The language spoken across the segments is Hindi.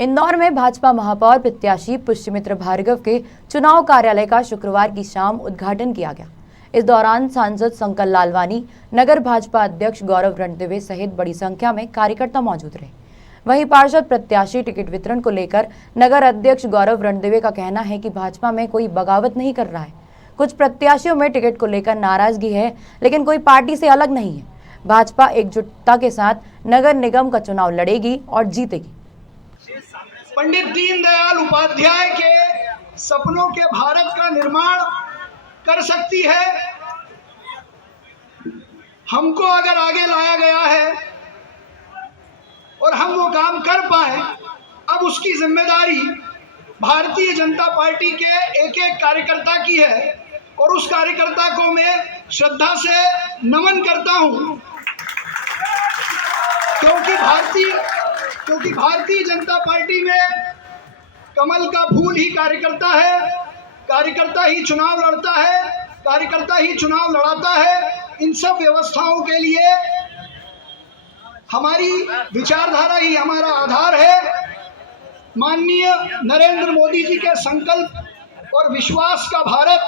इंदौर में भाजपा महापौर प्रत्याशी पुष्यमित्र भार्गव के चुनाव कार्यालय का शुक्रवार की शाम उद्घाटन किया गया। इस दौरान सांसद शंकर लालवानी, नगर भाजपा अध्यक्ष गौरव रणदिवे सहित बड़ी संख्या में कार्यकर्ता मौजूद रहे। वहीं पार्षद प्रत्याशी टिकट वितरण को लेकर नगर अध्यक्ष गौरव रणदिवे का कहना है कि भाजपा में कोई बगावत नहीं कर रहा है। कुछ प्रत्याशियों में टिकट को लेकर नाराजगी है, लेकिन कोई पार्टी से अलग नहीं है। भाजपा एकजुटता के साथ नगर निगम का चुनाव लड़ेगी और जीतेगी। पंडित दीनदयाल उपाध्याय के सपनों के भारत का निर्माण कर सकती है। हमको अगर आगे लाया गया है और हम वो काम कर पाए, अब उसकी जिम्मेदारी भारतीय जनता पार्टी के एक एक कार्यकर्ता की है और उस कार्यकर्ता को मैं श्रद्धा से नमन करता हूं, क्योंकि भारतीय जनता पार्टी में कमल का फूल ही कार्यकर्ता है, कार्यकर्ता ही चुनाव लड़ता है, कार्यकर्ता ही चुनाव लड़ाता है। इन सब व्यवस्थाओं के लिए हमारी विचारधारा ही हमारा आधार है। माननीय नरेंद्र मोदी जी के संकल्प और विश्वास का भारत,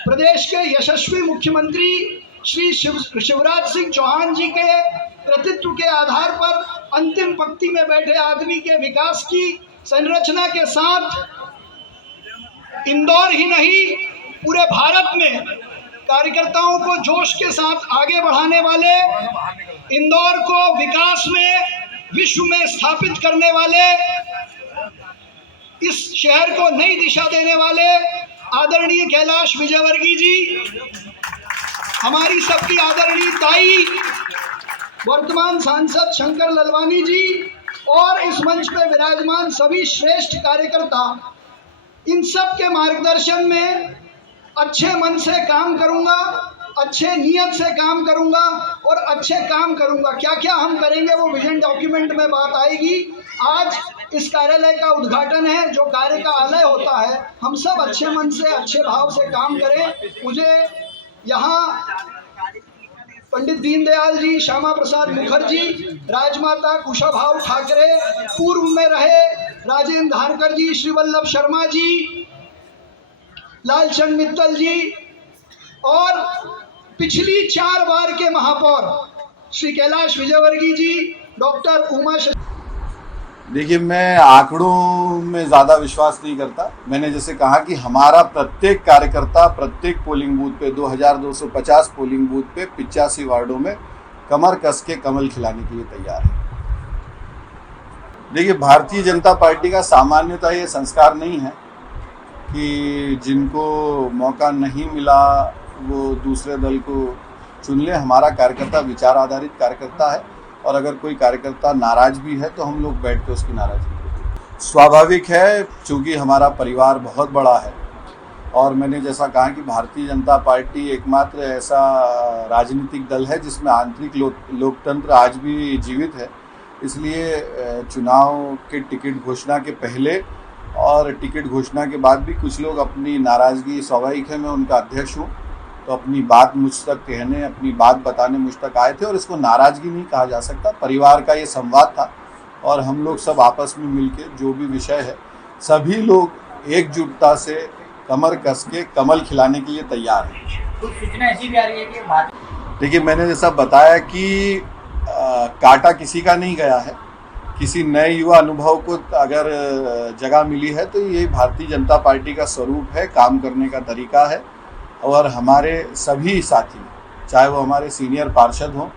प्रदेश के यशस्वी मुख्यमंत्री श्री शिवराज सिंह चौहान जी के कृतित्व के आधार पर अंतिम पंक्ति में बैठे आदमी के विकास की संरचना के साथ इंदौर ही नहीं पूरे भारत में कार्यकर्ताओं को जोश के साथ आगे बढ़ाने वाले, इंदौर को विकास में विश्व में स्थापित करने वाले, इस शहर को नई दिशा देने वाले आदरणीय कैलाश विजयवर्गीय जी, हमारी सबकी आदरणीय ताई वर्तमान सांसद शंकर लालवानी जी और इस मंच पे विराजमान सभी श्रेष्ठ कार्यकर्ता, इन सब के मार्गदर्शन में अच्छे मन से काम करूंगा, अच्छे नियत से काम करूंगा और अच्छे काम करूंगा। क्या क्या हम करेंगे वो विजन डॉक्यूमेंट में बात आएगी। आज इस कार्यालय का उद्घाटन है, जो कार्य का आलय होता है, हम सब अच्छे मन से अच्छे भाव से काम करें। मुझे यहाँ पंडित दीनदयाल जी, श्यामा प्रसाद मुखर्जी, राजमाता कुशाभाऊ ठाकरे, पूर्व में रहे राजेंद्र धारकर जी, श्री वल्लभ शर्मा जी, लालचंद मित्तल जी और पिछली 4 बार के महापौर श्री कैलाश विजयवर्गीय जी, डॉक्टर उमा। देखिए, मैं आंकड़ों में ज़्यादा विश्वास नहीं करता। मैंने जैसे कहा कि हमारा प्रत्येक कार्यकर्ता प्रत्येक पोलिंग बूथ पे 2250 पोलिंग बूथ पे 85 वार्डों में कमर कस के कमल खिलाने के लिए तैयार है। देखिए, भारतीय जनता पार्टी का सामान्यतः ये संस्कार नहीं है कि जिनको मौका नहीं मिला वो दूसरे दल को चुन ले। हमारा कार्यकर्ता विचार आधारित कार्यकर्ता है और अगर कोई कार्यकर्ता नाराज भी है तो हम लोग बैठ के उसकी नाराजगी। स्वाभाविक है, चूँकि हमारा परिवार बहुत बड़ा है और मैंने जैसा कहा कि भारतीय जनता पार्टी एकमात्र ऐसा राजनीतिक दल है जिसमें आंतरिक लोकतंत्र आज भी जीवित है। इसलिए चुनाव के टिकट घोषणा के पहले और टिकट घोषणा के बाद भी कुछ लोग अपनी नाराज़गी, स्वाभाविक है, मैं उनका अध्यक्ष हूँ, तो अपनी बात मुझ तक कहने, अपनी बात बताने मुझ तक आए थे और इसको नाराज़गी नहीं कहा जा सकता। परिवार का ये संवाद था और हम लोग सब आपस में मिलके जो भी विषय है, सभी लोग एकजुटता से कमर कस के कमल खिलाने के लिए तैयार हैं। तो सूचना ऐसी भी आ रही है कि देखिए, मैंने जैसा बताया कि काटा किसी का नहीं गया है। किसी नए युवा अनुभव को अगर जगह मिली है तो ये भारतीय जनता पार्टी का स्वरूप है, काम करने का तरीका है। और हमारे सभी साथी, चाहे वो हमारे सीनियर पार्षद हों,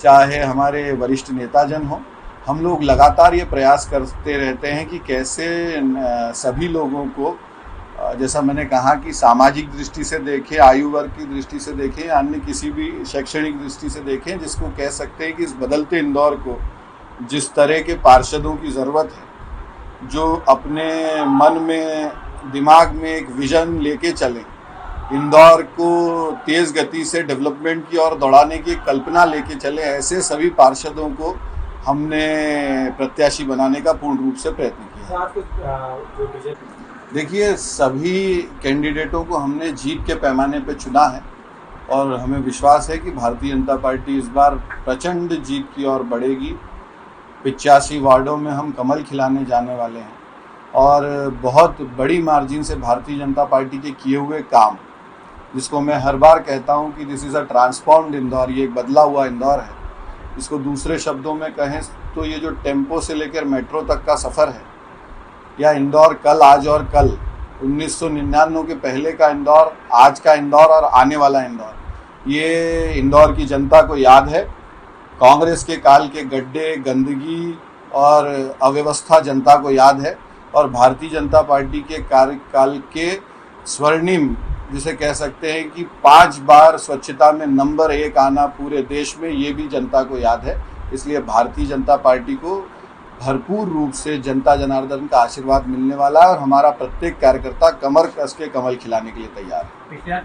चाहे हमारे वरिष्ठ नेताजन हों, हम लोग लगातार ये प्रयास करते रहते हैं कि कैसे सभी लोगों को, जैसा मैंने कहा कि सामाजिक दृष्टि से देखें, आयु वर्ग की दृष्टि से देखें, अन्य किसी भी शैक्षणिक दृष्टि से देखें, जिसको कह सकते हैं कि इस बदलते इंदौर को जिस तरह के पार्षदों की ज़रूरत है, जो अपने मन में, दिमाग में एक विज़न लेके चलें, इंदौर को तेज़ गति से डेवलपमेंट की ओर दौड़ाने की कल्पना लेके चले, ऐसे सभी पार्षदों को हमने प्रत्याशी बनाने का पूर्ण रूप से प्रयत्न किया। देखिए, सभी कैंडिडेटों को हमने जीत के पैमाने पर चुना है और हमें विश्वास है कि भारतीय जनता पार्टी इस बार प्रचंड जीत की ओर बढ़ेगी 85 वार्डों में हम कमल खिलाने जाने वाले हैं और बहुत बड़ी मार्जिन से भारतीय जनता पार्टी के किए हुए काम, जिसको मैं हर बार कहता हूं कि this is a transformed Indore, ये एक बदला हुआ इंदौर है। इसको दूसरे शब्दों में कहें तो ये जो टेम्पो से लेकर मेट्रो तक का सफ़र है, या इंदौर कल, आज और कल, 1999 के पहले का इंदौर, आज का इंदौर और आने वाला इंदौर, ये इंदौर की जनता को याद है। कांग्रेस के काल के गड्ढे, गंदगी और अव्यवस्था जनता को याद है, और भारतीय जनता पार्टी के कार्यकाल के स्वर्णिम, जिसे कह सकते हैं कि 5 बार स्वच्छता में नंबर 1 आना पूरे देश में, ये भी जनता को याद है। इसलिए भारतीय जनता पार्टी को भरपूर रूप से जनता जनार्दन का आशीर्वाद मिलने वाला है और हमारा प्रत्येक कार्यकर्ता कमर कस के कमल खिलाने के लिए तैयार है।